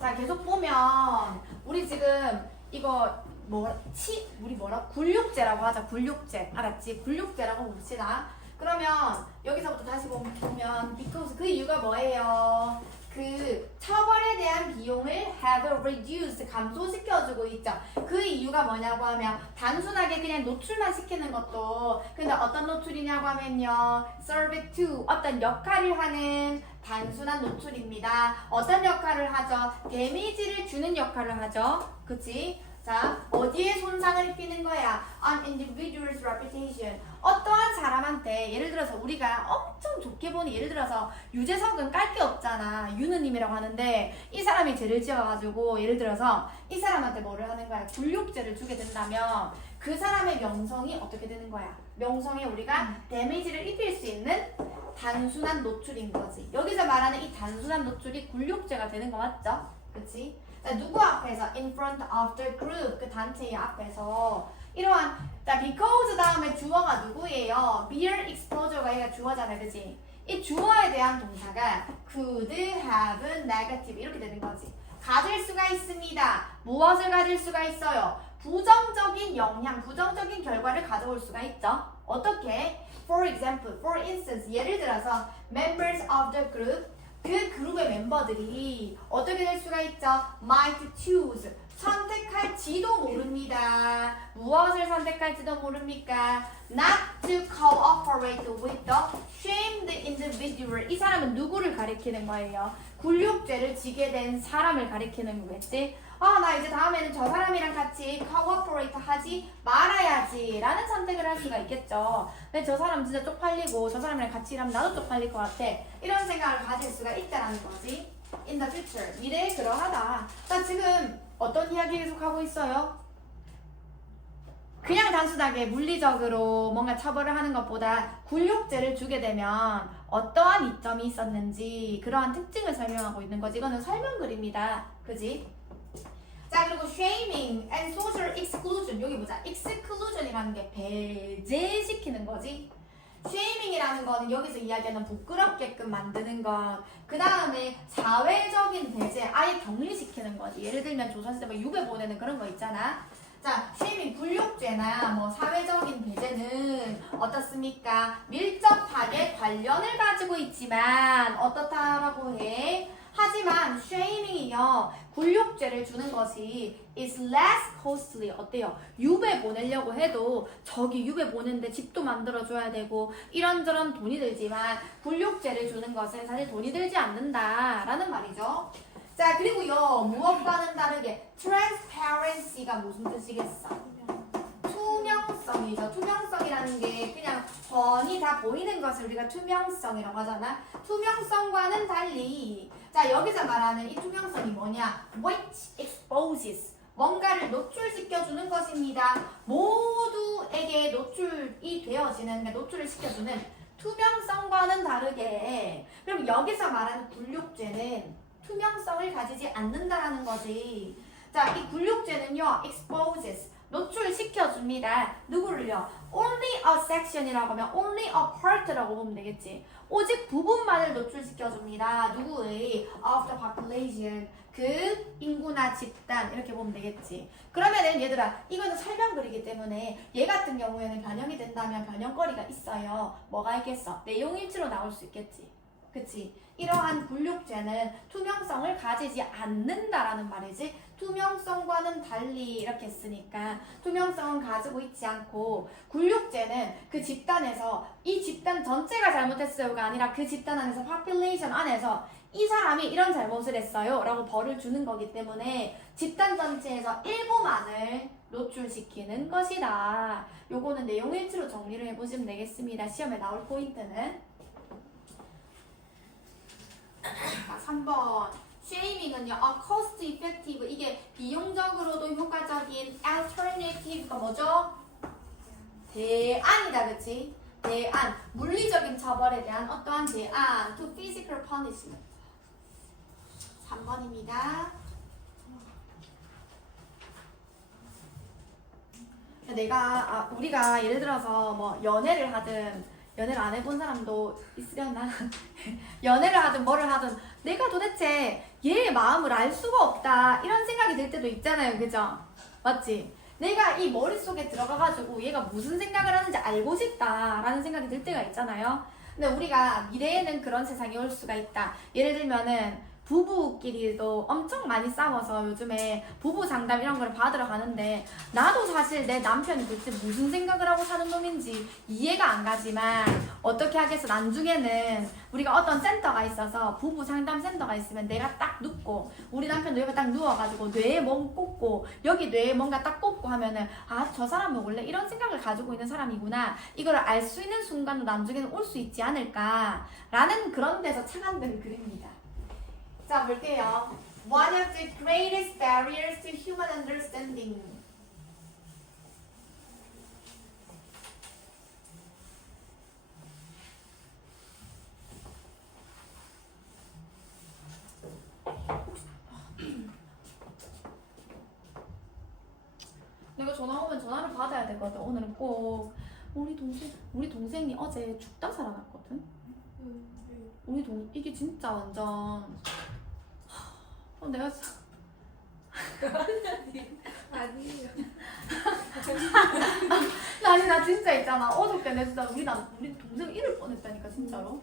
자, 계속 보면 우리 지금 이거 우리 굴욕죄라고 하자. 굴욕죄. 알았지? 굴욕죄라고 봅시다. 그러면 여기서부터 다시 보면 because 그 이유가 뭐예요? 그 처벌에 대한 비용을 have reduced 감소시켜주고 있죠. 그 이유가 뭐냐고 하면 단순하게 그냥 노출만 시키는 것도 근데 어떤 노출이냐고 하면요 serve to 어떤 역할을 하는 단순한 노출입니다. 어떤 역할을 하죠? 데미지를 주는 역할을 하죠. 그치? 자, 어디에 손상을 입히는 거야? On individual's reputation. 어떠한 사람한테 예를 들어서 우리가 엄청 좋게 보니 예를 들어서 유재석은 깔 게 없잖아. 유느님이라고 하는데 이 사람이 죄를 지어가지고 예를 들어서 이 사람한테 뭐를 하는 거야? 굴욕죄를 주게 된다면 그 사람의 명성이 어떻게 되는 거야? 명성에 우리가 데미지를 입힐 수 있는 단순한 노출인 거지. 여기서 말하는 이 단순한 노출이 굴욕죄가 되는 거 맞죠? 그치? 자, 누구 앞에서? In front of the group. 그 단체의 앞에서. 이러한, 자, because 다음에 주어가 누구예요? Bear exposure가 얘가 주어잖아요. 그치? 이 주어에 대한 동사가 could have negative. 이렇게 되는 거지. 가질 수가 있습니다. 무엇을 가질 수가 있어요? 부정적인 영향, 부정적인 결과를 가져올 수가 있죠. 어떻게? For example, for instance, 예를 들어서 members of the group 그 그룹의 멤버들이 어떻게 될 수가 있죠? might choose 선택할지도 모릅니다. 무엇을 선택할지도 모릅니까? Not to cooperate with the shamed individual. 이 사람은 누구를 가리키는 거예요? 굴욕죄를 지게 된 사람을 가리키는 거겠지? 나 이제 다음에는 저 사람이랑 같이 cooperate 하지 말아야지 라는 선택을 할 수가 있겠죠. 근데 저 사람 진짜 쪽팔리고 저 사람이랑 같이 일하면 나도 쪽팔릴 것 같아. 이런 생각을 가질 수가 있다는 거지. In the future. 미래에 그러하다. 자, 지금 어떤 이야기 계속하고 있어요? 그냥 단순하게 물리적으로 뭔가 처벌을 하는 것보다 굴욕죄를 주게 되면 어떠한 이점이 있었는지 그러한 특징을 설명하고 있는 거지. 이거는 설명글입니다. 그지? 자, 그리고 shaming and social exclusion. 여기 보자. exclusion이라는 게 배제시키는 거지. shaming이라는 거는 여기서 이야기하는 부끄럽게끔 만드는 것. 그 다음에 사회적인 배제, 아예 격리시키는 거지. 예를 들면 조선시대 뭐 유배 보내는 그런 거 있잖아. 자, shaming, 굴욕죄나 뭐 사회적인 배제는 어떻습니까? 밀접하게 관련을 가지고 있지만 어떻다라고 해? 하지만 shaming이요 굴욕죄를 주는 것이 is less costly. 어때요? 유배 보내려고 해도 저기 유배 보내는데 집도 만들어줘야 되고 이런저런 돈이 들지만 굴욕죄를 주는 것은 사실 돈이 들지 않는다라는 말이죠. 자, 그리고요 무엇과는 다르게 transparency가 무슨 뜻이겠어? 투명성이죠. 투명성이라는 게 그냥 뻔히 다 보이는 것을 우리가 투명성이라고 하잖아. 투명성과는 달리 자, 여기서 말하는 이 투명성이 뭐냐? Which exposes 뭔가를 노출시켜주는 것입니다. 모두에게 노출이 되어지는, 그러니까 노출을 시켜주는 투명성과는 다르게 그럼 여기서 말하는 굴욕죄는 투명성을 가지지 않는다라는 거지. 자, 이 굴욕죄는요 exposes 노출시켜줍니다. 누구를요? Only a section이라고 하면 only a part라고 보면 되겠지. 오직 부분만을 노출시켜줍니다. 누구의? Of the population. 그 인구나 집단 이렇게 보면 되겠지. 그러면은 얘들아 이거는 설명글이기 때문에 얘 같은 경우에는 변형이 된다면 변형거리가 있어요. 뭐가 있겠어? 내용일치로 나올 수 있겠지. 그치? 이러한 굴욕죄는 투명성을 가지지 않는다라는 말이지. 투명성과는 달리 이렇게 했으니까 투명성은 가지고 있지 않고 굴욕죄는 그 집단에서 이 집단 전체가 잘못했어요가 아니라 그 집단 안에서 population 안에서 이 사람이 이런 잘못을 했어요 라고 벌을 주는 거기 때문에 집단 전체에서 일부만을 노출시키는 것이다. 요거는 내용일치로 정리를 해보시면 되겠습니다. 시험에 나올 포인트는 자, 3번 shaming은요, cost effective 이게 비용적으로도 효과적인 alternative가 뭐죠? 대안이다, 그치? 대안, 물리적인 처벌에 대한 어떠한 대안 to physical punishment 3번입니다. 우리가 예를 들어서 뭐 연애를 하든 연애를 안 해본 사람도 있으려나? 연애를 하든 뭐를 하든 내가 도대체 얘 마음을 알 수가 없다 이런 생각이 들 때도 있잖아요. 그죠? 맞지? 내가 이 머릿속에 들어가가지고 얘가 무슨 생각을 하는지 알고 싶다라는 생각이 들 때가 있잖아요. 근데 우리가 미래에는 그런 세상이 올 수가 있다. 예를 들면은 부부끼리도 엄청 많이 싸워서 요즘에 부부 상담 이런 걸 받으러 가는데 나도 사실 내 남편이 도대체 무슨 생각을 하고 사는 놈인지 이해가 안 가지만 어떻게 하겠어. 나중에는 우리가 어떤 센터가 있어서 부부 상담 센터가 있으면 내가 딱 눕고 우리 남편도 여기 딱 누워가지고 뇌에 뭔 꽂고 여기 뇌에 뭔가 딱 꽂고 하면은 아, 저 사람은 원래 이런 생각을 가지고 있는 사람이구나. 이걸 알 수 있는 순간도 나중에는 올 수 있지 않을까라는 그런 데서 착안된 글입니다. 자, 볼게요. One of the greatest barriers to human understanding. 내가 전화 오면 전화를 받아야 되거든. 오늘은 꼭 우리 동생이 어제 죽다 살아났거든. 이게 진짜 완전 내가 아니에요. 아니 나 진짜 있잖아. 어저께 내 진짜 우리 동생 잃을 뻔했다니까 진짜로.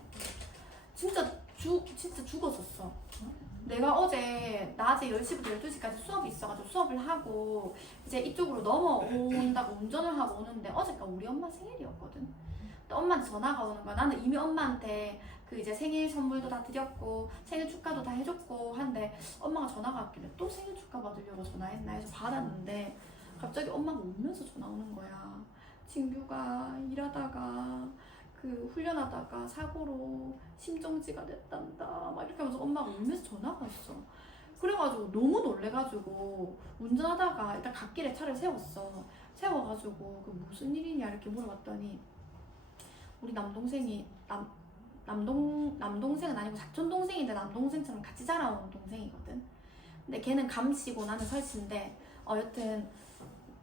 진짜 죽었었어. 내가 어제 낮에 10시부터 12시까지 수업이 있어가지고 수업을 하고 이제 이쪽으로 넘어온다고 운전을 하고 오는데 어제가 우리 엄마 생일이었거든. 또 엄마한테 전화가 오는 거야. 나는 이미 엄마한테 그 이제 생일 선물도 다 드렸고 생일 축하도 다 해줬고 한데 엄마가 전화가 왔길래 또 생일 축하 받으려고 전화했나 해서 받았는데 갑자기 엄마가 울면서 전화 오는 거야. 진규가 일하다가 그 훈련하다가 사고로 심정지가 됐단다 막 이렇게 하면서 엄마가 울면서 전화가 왔어. 그래가지고 너무 놀래가지고 운전하다가 일단 갓길에 차를 세워가지고 그 무슨 일이냐 이렇게 물어봤더니 우리 남동생이 남동생은 아니고 사촌동생인데 남동생처럼 같이 자라온 동생이거든. 근데 걔는 감시고 나는 설치인데 여튼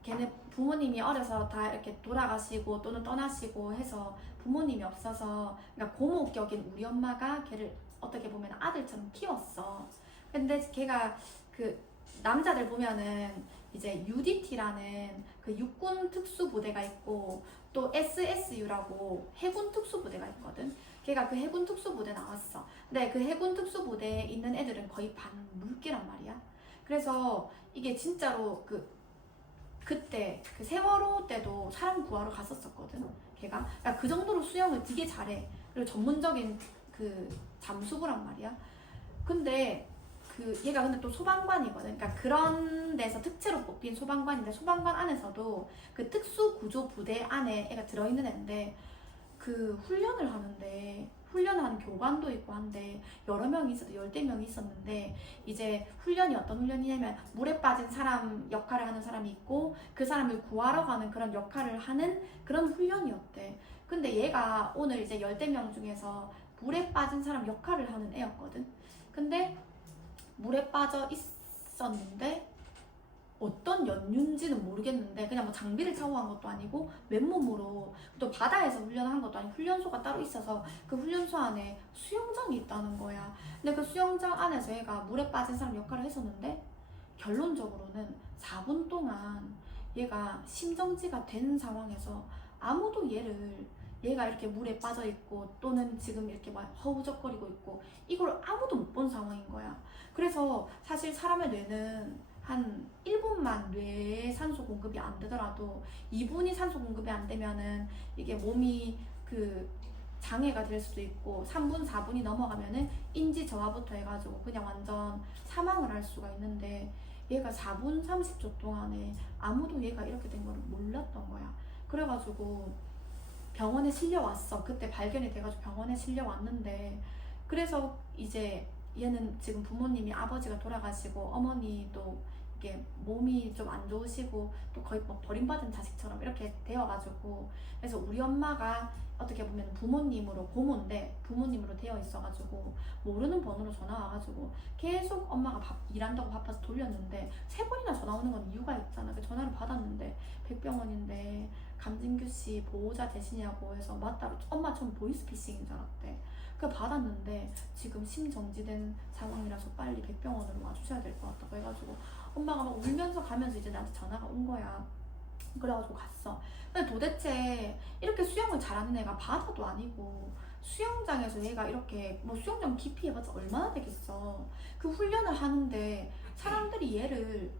걔네 부모님이 어려서 다 이렇게 돌아가시고 또는 떠나시고 해서 부모님이 없어서 그러니까 고모격인 우리 엄마가 걔를 어떻게 보면 아들처럼 키웠어. 근데 걔가 그 남자들 보면은 이제 UDT라는 그 육군 특수부대가 있고 또 SSU라고 해군 특수부대가 있거든. 걔가 그 해군 특수부대 나왔어. 근데 그 해군 특수부대에 있는 애들은 거의 반물기란 말이야. 그래서 이게 진짜로 그때 그 세월호 때도 사람 구하러 갔었었거든. 걔가 그러니까 그 정도로 수영을 되게 잘해. 그리고 전문적인 그 잠수부란 말이야. 근데 얘가 근데 또 소방관이거든. 그러니까 그런 데서 특채로 뽑힌 소방관인데 소방관 안에서도 그 특수구조 부대 안에 애가 들어있는 애인데 그 훈련을 하는데 훈련하는 교관도 있고 한데 여러 명이 있어도 10대 명이 있었는데 이제 훈련이 어떤 훈련이냐면 물에 빠진 사람 역할을 하는 사람이 있고 그 사람을 구하러 가는 그런 역할을 하는 그런 훈련이었대. 근데 얘가 오늘 이제 10대 명 중에서 물에 빠진 사람 역할을 하는 애였거든. 근데 물에 빠져 있었는데 어떤 연륜지는 모르겠는데 그냥 뭐 장비를 차고 한 것도 아니고 맨몸으로 또 바다에서 훈련한 것도 아니고 훈련소가 따로 있어서 그 훈련소 안에 수영장이 있다는 거야. 근데 그 수영장 안에서 얘가 물에 빠진 사람 역할을 했었는데 결론적으로는 4분 동안 얘가 심정지가 된 상황에서 아무도 얘가 이렇게 물에 빠져 있고 또는 지금 이렇게 막 허우적거리고 있고 이걸 아무도 못 본 상황인 거야. 그래서 사실 사람의 뇌는 한 1분만 뇌에 산소 공급이 안 되더라도 2분이 산소 공급이 안 되면은 이게 몸이 그 장애가 될 수도 있고 3분, 4분이 넘어가면은 인지 저하부터 해가지고 그냥 완전 사망을 할 수가 있는데 얘가 4분 30초 동안에 아무도 얘가 이렇게 된 걸 몰랐던 거야. 그래가지고 병원에 실려왔어. 그때 발견이 돼가지고 병원에 실려왔는데 그래서 이제 얘는 지금 부모님이 아버지가 돌아가시고 어머니도 이게 몸이 좀 안 좋으시고 또 거의 뭐 버림받은 자식처럼 이렇게 되어가지고 그래서 우리 엄마가 어떻게 보면 부모님으로 고모인데 부모님으로 되어 있어가지고 모르는 번호로 전화 와가지고 계속 엄마가 일한다고 바빠서 돌렸는데 3번이나 전화 오는 건 이유가 있잖아. 그 전화를 받았는데 백병원인데 감진규 씨 보호자 되시냐고 해서 맞다고 엄마 처음 보이스피싱인 줄 알았대. 그래서 받았는데 지금 심정지된 상황이라서 빨리 백병원으로 와주셔야 될 것 같다고 해가지고 엄마가 막 울면서 가면서 이제 나한테 전화가 온 거야. 그래가지고 갔어. 근데 도대체 이렇게 수영을 잘하는 애가 바다도 아니고 수영장에서 얘가 이렇게 뭐 수영장 깊이 해봤자 얼마나 되겠어. 그 훈련을 하는데 사람들이 얘를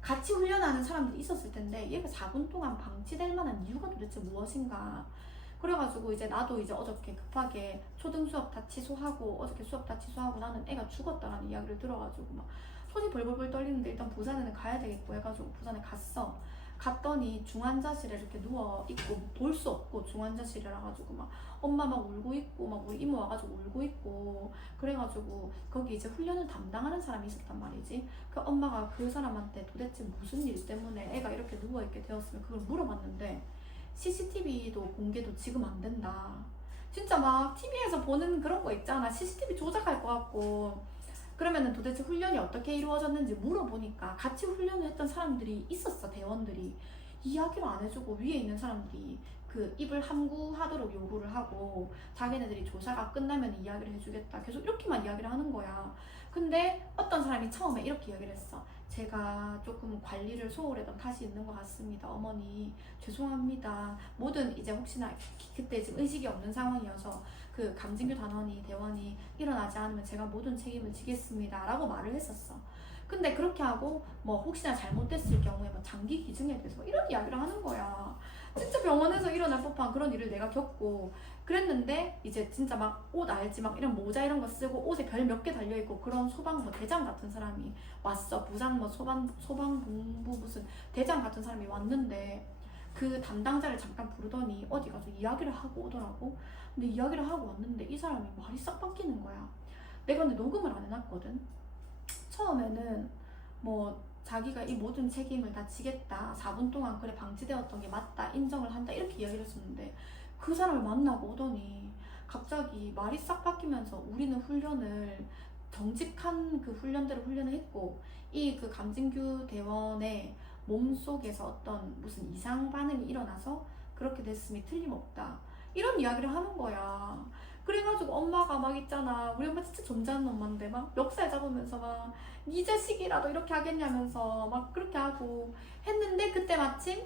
같이 훈련하는 사람들이 있었을 텐데 얘가 4분 동안 방치될 만한 이유가 도대체 무엇인가. 그래가지고 이제 나도 이제 어저께 급하게 초등 수업 다 취소하고 어저께 수업 다 취소하고 나는 애가 죽었다라는 이야기를 들어가지고 막 손이 벌벌벌 떨리는데 일단 부산에는 가야 되겠고 해가지고 부산에 갔어. 갔더니 중환자실에 이렇게 누워있고 볼 수 없고 중환자실이라 가지고 막 엄마 막 울고 있고 막 우리 이모 와가지고 울고 있고 그래가지고 거기 이제 훈련을 담당하는 사람이 있었단 말이지. 그 엄마가 그 사람한테 도대체 무슨 일 때문에 애가 이렇게 누워있게 되었으면 그걸 물어봤는데 CCTV도 공개도 지금 안 된다. 진짜 막 TV에서 보는 그런 거 있잖아. CCTV 조작할 것 같고. 그러면은 도대체 훈련이 어떻게 이루어졌는지 물어보니까 같이 훈련을 했던 사람들이 있었어. 대원들이 이야기를 안 해주고 위에 있는 사람들이 그 입을 함구하도록 요구를 하고 자기네들이 조사가 끝나면 이야기를 해주겠다 계속 이렇게만 이야기를 하는 거야. 근데 어떤 사람이 처음에 이렇게 이야기를 했어. 제가 조금 관리를 소홀했던 탓이 있는 것 같습니다. 어머니 죄송합니다. 모든 이제 혹시나 그때 지금 의식이 없는 상황이어서 그 강진규 단원이 대원이 일어나지 않으면 제가 모든 책임을 지겠습니다 라고 말을 했었어. 근데 그렇게 하고 뭐 혹시나 잘못됐을 경우에 뭐 장기 기증에 대해서 뭐 이런 이야기를 하는 거야. 진짜 병원에서 일어날 법한 그런 일을 내가 겪고 그랬는데 이제 진짜 막 옷 알지 막 이런 모자 이런 거 쓰고 옷에 별 몇 개 달려있고 그런 소방 뭐 대장 같은 사람이 왔어. 부산 뭐 소방본부 무슨 대장 같은 사람이 왔는데 그 담당자를 잠깐 부르더니 어디 가서 이야기를 하고 오더라고. 근데 이야기를 하고 왔는데 이 사람이 말이 싹 바뀌는 거야. 내가 근데 녹음을 안 해놨거든. 처음에는 뭐 자기가 이 모든 책임을 다 지겠다. 4분 동안 그래 방치되었던 게 맞다. 인정을 한다. 이렇게 이야기를 했었는데 그 사람을 만나고 오더니 갑자기 말이 싹 바뀌면서 우리는 훈련을 정직한 그 훈련대로 훈련을 했고 이 그 강진규 대원의 몸속에서 어떤 무슨 이상 반응이 일어나서 그렇게 됐음이 틀림없다. 이런 이야기를 하는 거야. 그래가지고 엄마가 막 있잖아. 우리 엄마 진짜 점잖은 엄마인데 막 멱살 잡으면서 막 네 자식이라도 이렇게 하겠냐면서 막 그렇게 하고 했는데 그때 마침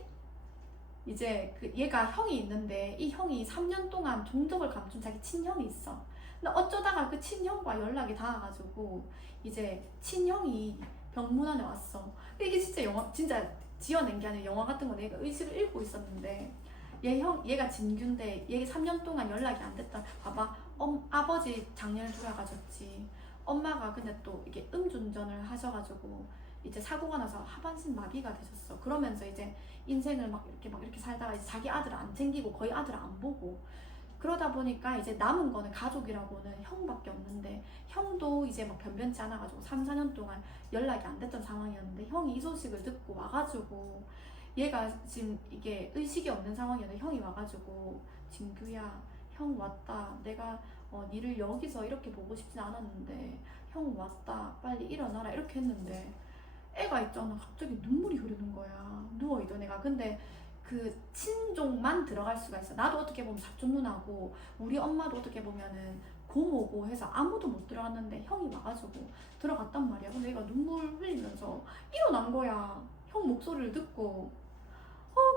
이제 그 얘가 형이 있는데 이 형이 3년 동안 종적을 감춘 자기 친형이 있어. 근데 어쩌다가 그 친형과 연락이 닿아가지고 이제 친형이 병문안에 왔어. 이게 진짜 영화 진짜 지어낸 게 아니라 영화 같은 거 내가 의식을 읽고 있었는데 얘가 진규인데 얘가 3년 동안 연락이 안 됐다. 봐봐. 아버지 작년에 돌아가셨지. 엄마가 근데 또 이게 음주운전을 하셔가지고 이제 사고가 나서 하반신 마비가 되셨어. 그러면서 이제 인생을 막 이렇게 살다가 이제 자기 아들을 안 챙기고 거의 아들을 안 보고 그러다 보니까 이제 남은 거는 가족이라고는 형밖에 없는데 형도 이제 막 변변치 않아가지고 3, 4년 동안 연락이 안 됐던 상황이었는데 형이 이 소식을 듣고 와가지고 얘가 지금 이게 의식이 없는 상황이었는데 형이 와가지고 진규야 형 왔다. 내가 니를 여기서 이렇게 보고 싶진 않았는데 형 왔다. 빨리 일어나라. 이렇게 했는데 애가 있잖아. 갑자기 눈물이 흐르는 거야. 누워있던 애가. 근데 그 친족만 들어갈 수가 있어. 나도 어떻게 보면 사촌 누나고 우리 엄마도 어떻게 보면은 고모고 해서 아무도 못 들어갔는데 형이 와가지고 들어갔단 말이야. 근데 얘가 눈물 흘리면서 일어난 거야. 형 목소리를 듣고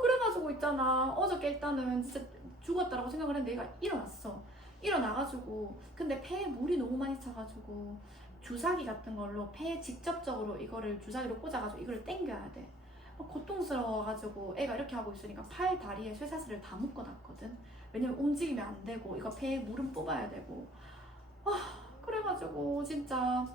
그래가지고 있잖아. 어저께 일단은 진짜 죽었다라고 생각을 했는데 얘가 일어났어. 일어나가지고 근데 폐에 물이 너무 많이 차가지고 주사기 같은 걸로 폐에 직접적으로 이거를 주사기로 꽂아가지고 이걸 당겨야 돼. 고통스러워가지고 애가 이렇게 하고 있으니까 팔, 다리에 쇠사슬을 다 묶어놨거든. 왜냐면 움직이면 안 되고 이거 폐에 물은 뽑아야 되고 그래가지고 진짜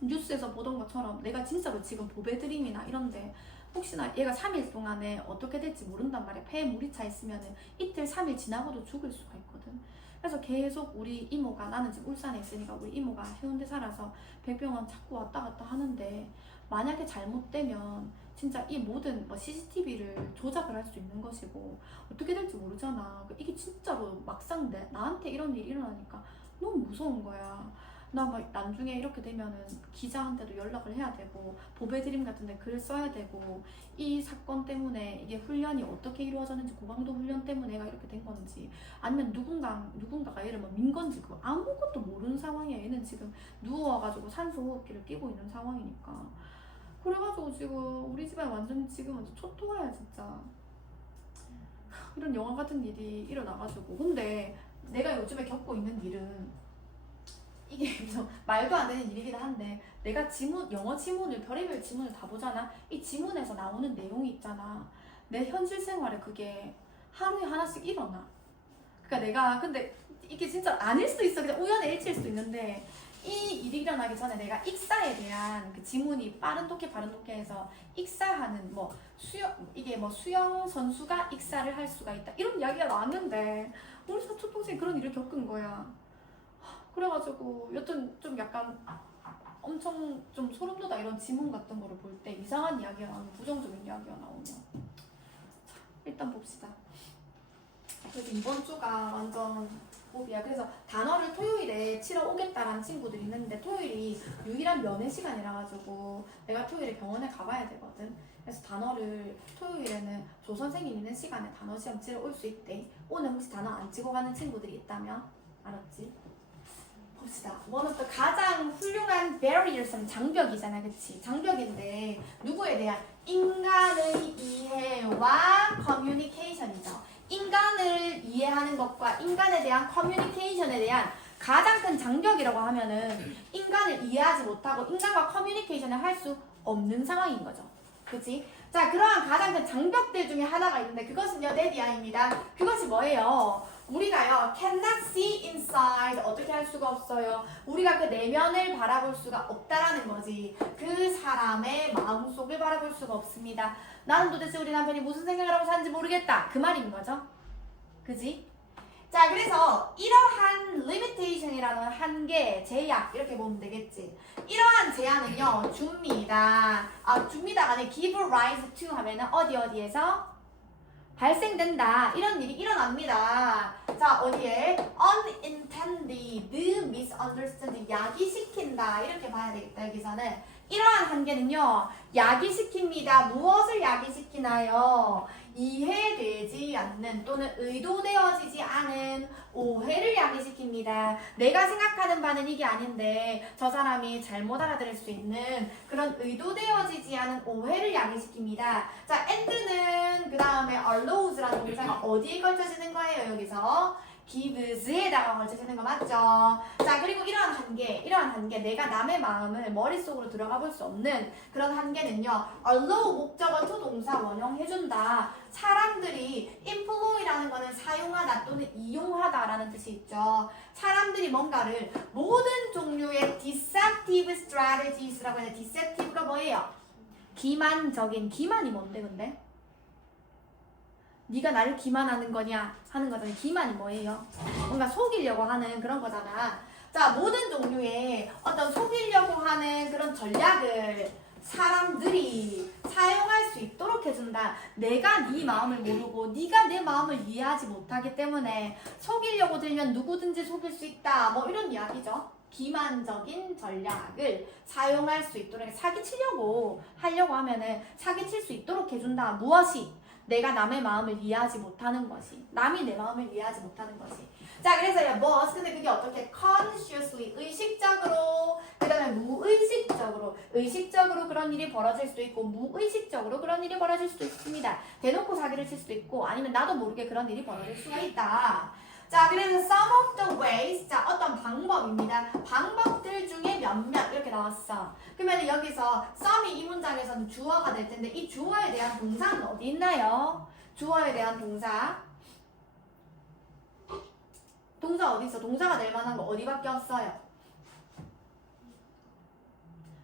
뉴스에서 보던 것처럼 내가 진짜로 지금 보배드림이나 이런데 혹시나 얘가 3일 동안에 어떻게 될지 모른단 말이야. 폐에 물이 차 있으면은 이틀 3일 지나고도 죽을 수가 있거든. 그래서 계속 우리 이모가 나는 지금 울산에 있으니까 우리 이모가 해운대 살아서 백병원 자꾸 왔다 갔다 하는데 만약에 잘못되면 진짜 이 모든 뭐 CCTV를 조작을 할 수 있는 것이고 어떻게 될지 모르잖아. 이게 진짜로 막상 나한테 이런 일이 일어나니까 너무 무서운 거야. 나 막 나중에 이렇게 되면은 기자한테도 연락을 해야 되고 보배드림 같은데 글 써야 되고 이 사건 때문에 이게 훈련이 어떻게 이루어졌는지 고강도 훈련 때문에 얘가 이렇게 된 건지 아니면 누군가가 얘를 뭐 민 건지 그거 아무것도 모르는 상황이야. 얘는 지금 누워가지고 산소 호흡기를 끼고 있는 상황이니까. 그래가지고 지금 우리 집안 완전 지금 완전 초토화야 진짜. 이런 영화 같은 일이 일어나가지고. 근데 내가 요즘에 겪고 있는 일은 이게 좀 말도 안 되는 일이긴 한데 내가 영어 지문을 별의별 지문을 다 보잖아. 이 지문에서 나오는 내용이 있잖아. 내 현실 생활에 그게 하루에 하나씩 일어나. 그러니까 내가 근데 이게 진짜 아닐 수도 있어. 그냥 우연의 일치일 수도 있는데 이 일이 일어나기 전에 내가 익사에 대한 그 지문이 빠른 독해 바른 독해에서 익사하는 뭐 수영 선수가 익사를 할 수가 있다 이런 이야기가 나왔는데 우리 사촌 동생이 그런 일을 겪은 거야. 그래가지고 여튼 좀 약간 엄청 좀 소름 돋아. 이런 지문 같은 거를 볼 때 이상한 이야기가 나오면 부정적인 이야기가 나오면 자, 일단 봅시다. 그래서 이번 주가 완전 고비야. 그래서 단어를 토요일에 치러 오겠다라는 친구들이 있는데 토요일이 유일한 면회 시간이라 가지고 내가 토요일에 병원에 가봐야 되거든. 그래서 단어를 토요일에는 조 선생님 있는 시간에 단어 시험 치러 올 수 있대. 오늘 혹시 단어 안 치고 가는 친구들이 있다면 알았지? 봅시다. 뭐는 또 가장 훌륭한 barriers는 장벽이잖아, 그치? 장벽인데 누구에 대한? 인간의 이해와 커뮤니케이션이죠. 인간을 이해하는 것과 인간에 대한 커뮤니케이션에 대한 가장 큰 장벽이라고 하면은 인간을 이해하지 못하고 인간과 커뮤니케이션을 할 수 없는 상황인 거죠. 그치? 자, 그러한 가장 큰 장벽들 중에 하나가 있는데 그것은요, 네디아입니다. 그것이 뭐예요? 우리가요, cannot see inside. 어떻게 할 수가 없어요? 우리가 그 내면을 바라볼 수가 없다라는 거지. 그 사람의 마음속을 바라볼 수가 없습니다. 나는 도대체 우리 남편이 무슨 생각을 하고 사는지 모르겠다. 그 말인 거죠. 그지? 자, 그래서 이러한 limitation이라는 한계, 제약 이렇게 보면 되겠지. 이러한 제한은요, 줍니다. 줍니다가 아니라 give rise to 하면은 어디에서? 발생된다. 이런 일이 일어납니다. 자, 어디에? unintended, misunderstood, 야기시킨다. 이렇게 봐야 되겠다. 여기서는 이러한 한계는요, 야기시킵니다. 무엇을 야기시키나요? 이해되지 않는 또는 의도되어지지 않은 오해를 야기시킵니다. 내가 생각하는 바는 이게 아닌데 저 사람이 잘못 알아들을 수 있는 그런 의도되어지지 않은 오해를 야기시킵니다. 자, and는 그 다음에 allows라는 동사가 어디에 걸쳐지는 거예요? 여기서 gives에다가 걸쳐지는 거 맞죠? 자, 그리고 이러한 한계, 내가 남의 마음을 머릿속으로 들어가 볼 수 없는 그런 한계는요, allow 목적어 to 동사 원형해준다. 사람들이 employ라는 거는 사용하다 또는 이용하다라는 뜻이 있죠. 사람들이 뭔가를 모든 종류의 deceptive strategies라고 해요. deceptive가 뭐예요? 기만적인, 기만이 뭔데 근데? 네가 나를 기만하는 거냐 하는 거잖아요. 기만이 뭐예요? 뭔가 속이려고 하는 그런 거잖아. 자, 모든 종류의 어떤 속이려고 하는 그런 전략을 사람들이 사용할 수 있도록 해준다. 내가 네 마음을 모르고 네가 내 마음을 이해하지 못하기 때문에 속이려고 들면 누구든지 속일 수 있다. 뭐 이런 이야기죠. 기만적인 전략을 사용할 수 있도록, 사기치려고 하려고 하면은 사기칠 수 있도록 해준다. 무엇이? 내가 남의 마음을 이해하지 못하는 것이. 남이 내 마음을 이해하지 못하는 것이. 자, 그래서 근데 그게 어떻게? consciously, 의식적으로, 그 다음에 무의식적으로. 의식적으로 그런 일이 벌어질 수도 있고 무의식적으로 그런 일이 벌어질 수도 있습니다. 대놓고 사기를 칠 수도 있고 아니면 나도 모르게 그런 일이 벌어질 수가 있다. 자, 그래서 some of the ways, 자, 어떤 방법입니다. 방법들 중에 몇몇 이렇게 나왔어. 그러면 여기서 some이 이 문장에서는 주어가 될 텐데 이 주어에 대한 동사는 어디 있나요? 주어에 대한 동사. 동사 어디 있어? 동사가 될 만한 거 어디밖에 없어요?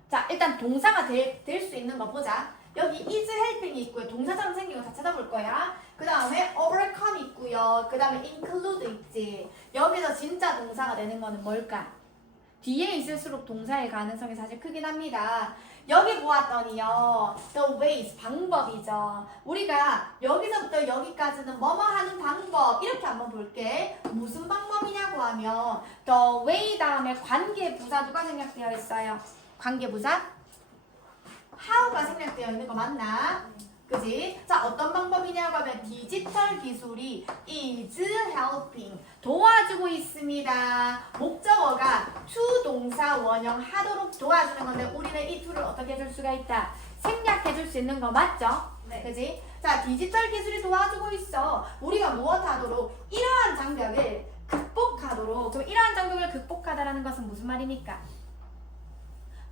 자, 일단 동사가 될 수 있는 거 보자. 여기 is helping이 있고요. 동사처럼 생긴 거 다 찾아볼 거야. 그 다음에 overcome 있고요. 그 다음에 include 있지. 여기서 진짜 동사가 되는 거는 뭘까? 뒤에 있을수록 동사의 가능성이 사실 크긴 합니다. 여기 보았더니요. The ways, 방법이죠. 우리가 여기서부터 여기까지는 뭐뭐 하는 방법 이렇게 한번 볼게. 무슨 방법이냐고 하면 the way 다음에 관계부사 누가 생략되어 있어요? 관계부사? how가 생략되어 있는 거 맞나? 그지? 자, 어떤 방법이냐고 하면 디지털 기술이 is helping 도와주고 있습니다. 목적어가 to 동사 원형 하도록 도와주는 건데 우리는 이 to를 어떻게 해줄 수가 있다? 생략해 줄 수 있는 거 맞죠? 네. 그지? 자, 디지털 기술이 도와주고 있어. 우리가 무엇 하도록? 이러한 장벽을 극복하도록. 그럼 이러한 장벽을 극복하다라는 것은 무슨 말입니까?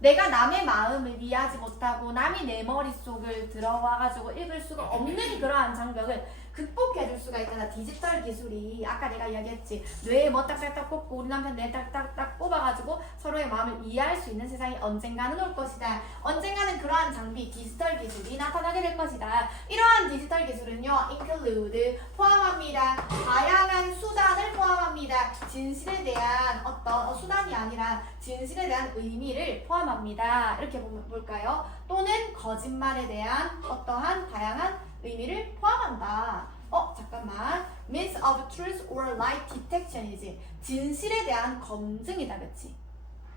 내가 남의 마음을 이해하지 못하고 남이 내 머릿속을 들어와가지고 읽을 수가 없는 그러한 장벽을 극복해줄 수가 있잖아. 디지털 기술이 아까 내가 이야기했지. 뇌에 뭐 딱딱딱 꽂고 우리 남편 뇌 딱딱딱 꼽아가지고 서로의 마음을 이해할 수 있는 세상이 언젠가는 올 것이다. 언젠가는 그러한 장비 디지털 기술이 나타나게 될 것이다. 이러한 디지털 기술은요 include 포함합니다. 다양한 수단을 포함합니다. 진실에 대한 어떤 수단이 아니라 진실에 대한 의미를 포함합니다. 이렇게 보면 볼까요? 또는 거짓말에 대한 어떠한 다양한 의미를 포함한다. 잠깐만. means of truth or lie detection이지. 진실에 대한 검증이다, 그치?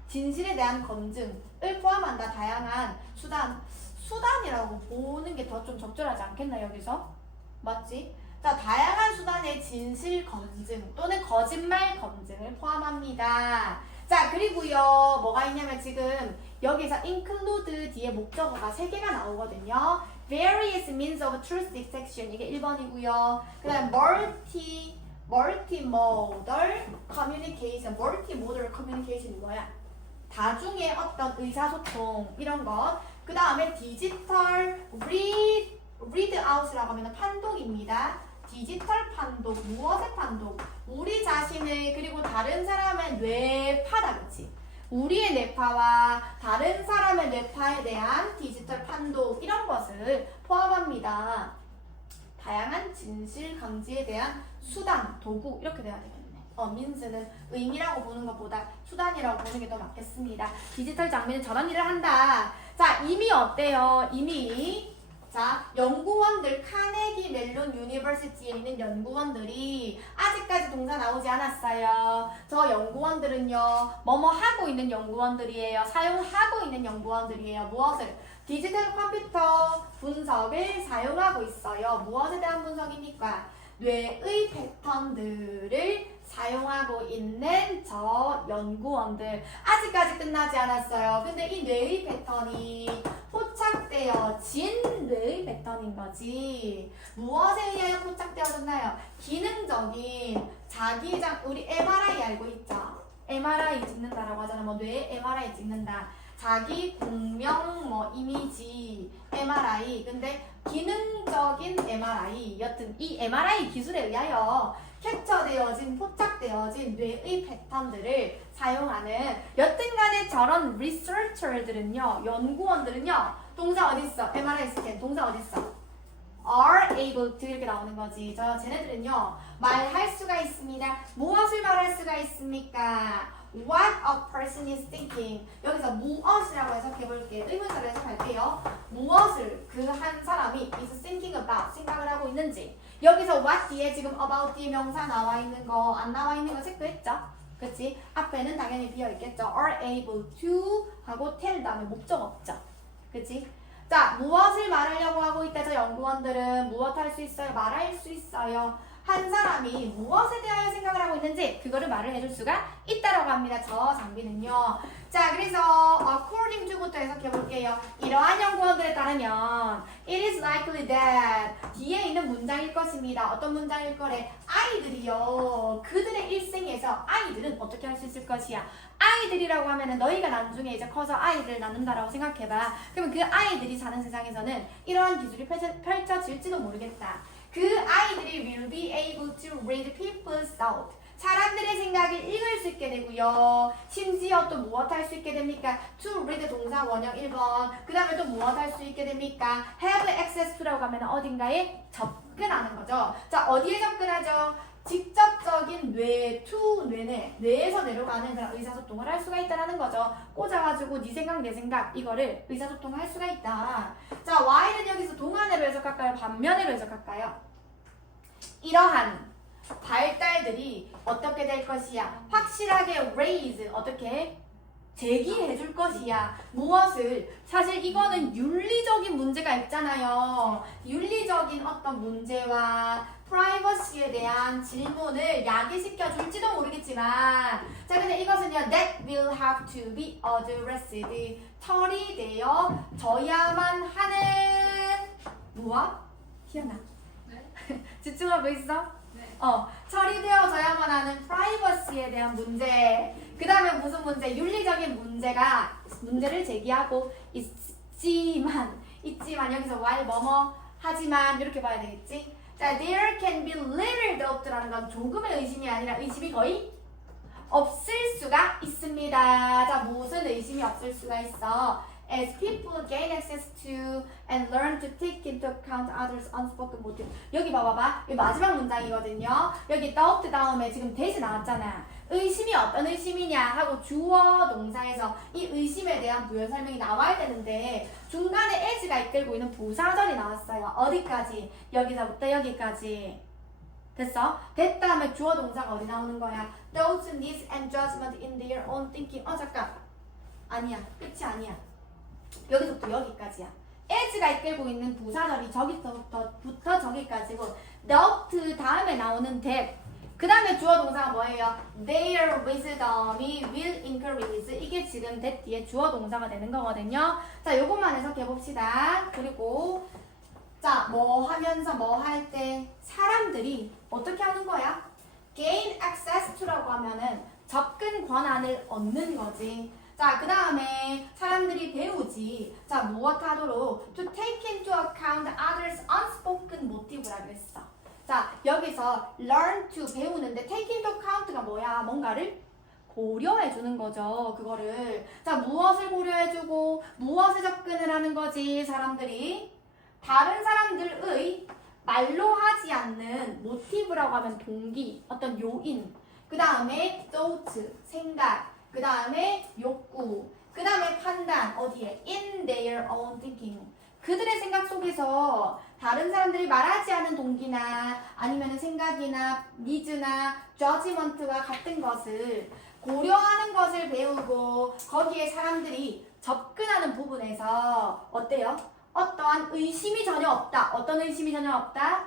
진실에 대한 검증을 포함한다. 다양한 수단이라고 보는 게 더 좀 적절하지 않겠나, 여기서? 맞지? 자, 다양한 수단의 진실 검증 또는 거짓말 검증을 포함합니다. 자, 그리고요, 뭐가 있냐면 지금 여기서 include 뒤에 목적어가 3개가 나오거든요. various means of truth detection 이게 1번이고요. 그 다음 multimodal communication multimodal communication이 뭐야? 다중의 어떤 의사소통 이런 것. 그 다음에 디지털 read out이라고 하면 판독입니다. 디지털 판독, 무엇의 판독? 우리 자신을 그리고 다른 사람의 뇌파다, 그치? 우리의 뇌파와 다른 사람의 뇌파에 대한 디지털 판독 이런 것을 포함합니다. 다양한 진실 감지에 대한 수단, 도구 이렇게 돼야 되겠네. means는 의미라고 보는 것보다 수단이라고 보는 게 더 맞겠습니다. 디지털 장비는 저런 일을 한다. 자, 이미 어때요? 이미 자, 연구원들 카네기 멜론 유니버시티에 있는 연구원들이 아직까지 동사 나오지 않았어요. 저 연구원들은요, 뭐뭐 하고 있는 연구원들이에요. 사용하고 있는 연구원들이에요. 무엇을? 디지털 컴퓨터 분석을 사용하고 있어요. 무엇에 대한 분석입니까? 뇌의 패턴들을 사용하고 있는 저 연구원들. 아직까지 끝나지 않았어요. 근데 이 뇌의 패턴이 포착되어진 뇌의 패턴인 거지. 무엇에 의하여 포착되어졌나요? 기능적인 자기장, 우리 MRI 알고 있죠? MRI 찍는다라고 하잖아. 뭐 뇌에 MRI 찍는다. 자기 공명 이미지 MRI. 근데 기능적인 MRI. 여튼 이 MRI 기술에 의하여 캡처되어진, 포착되어진 뇌의 패턴들을 사용하는 여튼간에 저런 리서처들은요, 연구원들은요, 동사 어딨어? MRI 스캔 동사 어딨어? are able to 이렇게 나오는 거지. 쟤네들은요, 말할 수가 있습니다. 무엇을 말할 수가 있습니까? What a person is thinking. 여기서 무엇이라고 해석해볼게요. 의문사를 해석할게요. 무엇을 그 한 사람이 is thinking about, 생각을 하고 있는지. 여기서 what 뒤에 지금 about 뒤에 명사 나와 있는 거, 안 나와 있는 거 체크했죠? 그치? 앞에는 당연히 비어있겠죠. are able to 하고 tell 다음에 목적 없죠? 그치? 자, 무엇을 말하려고 하고 있다. 저 연구원들은 무엇 할 수 있어요? 말할 수 있어요. 한 사람이 무엇에 대하여 생각을 하고 있는지 그거를 말을 해줄 수가 있다라고 합니다. 저 장비는요. 자, 그래서 according to부터 해석해볼게요. 이러한 연구원들에 따르면 it is likely that 뒤에 있는 문장일 것입니다. 어떤 문장일 거래? 아이들이요. 그들의 일생에서 아이들은 어떻게 할 수 있을 것이야? 아이들이라고 하면은 너희가 나중에 이제 커서 아이들을 낳는다라고 생각해봐. 그러면 그 아이들이 사는 세상에서는 이러한 기술이 펼쳐질지도 모르겠다. 그 아이들이 will be able to read people's thought. 사람들의 생각을 읽을 수 있게 되고요. 심지어 또 무엇 할 수 있게 됩니까? to read 동사 원형 1번. 그 다음에 또 무엇 할 수 있게 됩니까? have access to라고 하면 어딘가에 접근하는 거죠. 자, 어디에 접근하죠? 직접적인 뇌, 투 뇌내, 뇌에서 내려가는 그런 의사소통을 할 수가 있다는 거죠. 꽂아가지고 네 생각, 내 생각 이거를 의사소통을 할 수가 있다. 자, Y는 여기서 동안으로 해석할까요? 반면으로 해석할까요? 이러한 발달들이 어떻게 될 것이야? 확실하게 raise, 어떻게? 제기해 줄 것이야. 무엇을? 사실 이거는 윤리적인 문제가 있잖아요. 윤리적인 어떤 문제와 프라이버시에 대한 질문을 야기시켜 줄지도 모르겠지만, 자, 근데 이것은요, that will have to be addressed. 처리되어 져야만 하는 무엇? 희연아. 네? 집중하고 있어? 네. 처리되어져야만 하는 프라이버시에 대한 문제. 그 다음에 무슨 문제? 윤리적인 문제를 제기하고 있지만 여기서 while 뭐뭐 하지만 이렇게 봐야 되겠지? 자, there can be little doubt라는 건 조금의 의심이 아니라 의심이 거의 없을 수가 있습니다. 자, 무슨 의심이 없을 수가 있어? As people gain access to and learn to take into account others' unspoken motive. 여기 봐봐봐. 이 마지막 문장이거든요. 여기 doubt 다음에 지금 대시 나왔잖아. 의심이 어떤 의심이냐 하고 주어 동사에서 이 의심에 대한 부연 설명이 나와야 되는데 중간에 as가 이끌고 있는 부사절이 나왔어요. 어디까지? 여기서부터 여기까지. 됐어? 됐다 하면 주어 동사가 어디 나오는 거야? Those needs and judgment in their own thinking. 잠깐. 아니야. 끝이 아니야. 여기서부터 여기까지야. as가 이끌고 있는 부사절이 저기서부터 저기까지고 doubt 다음에 나오는 that. 그 다음에 주어 동사가 뭐예요? Their wisdom이 will increase. 이게 지금 that 뒤에 주어 동사가 되는 거거든요. 자, 요것만 해석해 봅시다. 그리고 자, 뭐 하면서 뭐 할 때 사람들이 어떻게 하는 거야? gain access to라고 하면은 접근 권한을 얻는 거지. 자, 그 다음에 사람들이 배우지. 자, 무엇 하도록? To take into account others' unspoken motive라고 했어. 자, 여기서 learn to 배우는데 take into account가 뭐야? 뭔가를 고려해주는 거죠. 그거를. 자, 무엇을 고려해주고 무엇에 접근을 하는 거지? 사람들이. 다른 사람들의 말로 하지 않는 모티브라고 하면 동기, 어떤 요인. 그 다음에 thought, 생각. 그 다음에 욕구, 그 다음에 판단, 어디에? In their own thinking. 그들의 생각 속에서 다른 사람들이 말하지 않은 동기나 아니면 생각이나 니즈나 judgment와 같은 것을 고려하는 것을 배우고 거기에 사람들이 접근하는 부분에서 어때요? 어떠한 의심이 전혀 없다. 어떤 의심이 전혀 없다?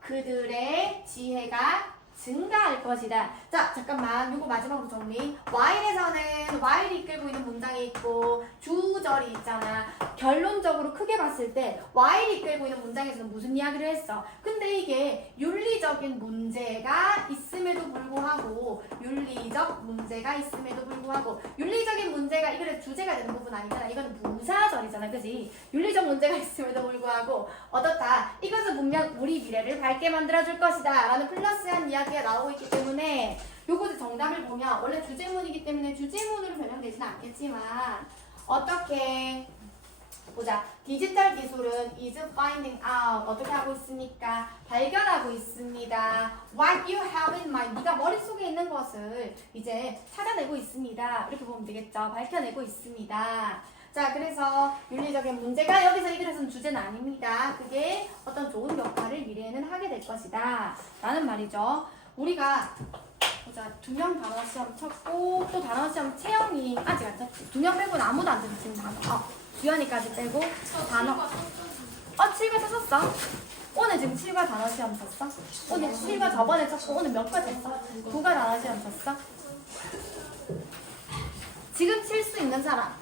그들의 지혜가 증가할 것이다. 자, 잠깐만. 요거 마지막으로 정리. while에서는 while이 이끌고 있는 문장이 있고 주절이 있잖아. 결론적으로 크게 봤을 때 while이 이끌고 있는 문장에서는 무슨 이야기를 했어? 근데 이게 윤리적인 문제가 있음에도 불구하고 윤리적인 문제가 이 글의 주제가 되는 부분 아니잖아. 이거는 부사절이잖아. 그지? 윤리적 문제가 있음에도 불구하고 어떻다? 이것은 분명 우리 미래를 밝게 만들어줄 것이다 라는 플러스한 이야기가 나오고 있기 때문에 요거 정답을 보면 원래 주제문이기 때문에 주제문으로 변형되지는 않겠지만 어떻게 보자. 디지털 기술은 is finding out. 어떻게 하고 있습니까? 발견하고 있습니다. What you have in mind. 네가 머릿속에 있는 것을 이제 찾아내고 있습니다. 이렇게 보면 되겠죠. 밝혀내고 있습니다. 자, 그래서 윤리적인 문제가 여기서 이 글에서는 주제는 아닙니다. 그게 어떤 좋은 역할을 미래에는 하게 될 것이다 라는 말이죠. 우리가 보자. 2명 단어 시험 쳤고 또 단어 시험 채영이 아직 안 쳤지. 2명 빼고는 아무도 안 쳤지. 지금 단어. 주연이까지 빼고 단어. 7과 쳤었어? 오늘 지금 7과 단어 시험 쳤어? 오늘 7과 저번에 쳤고 오늘 몇 과 쳤어? 9과 단어 시험 쳤어? 지금 칠 수 있는 사람.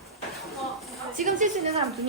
지금 칠 수 있는 사람 2명.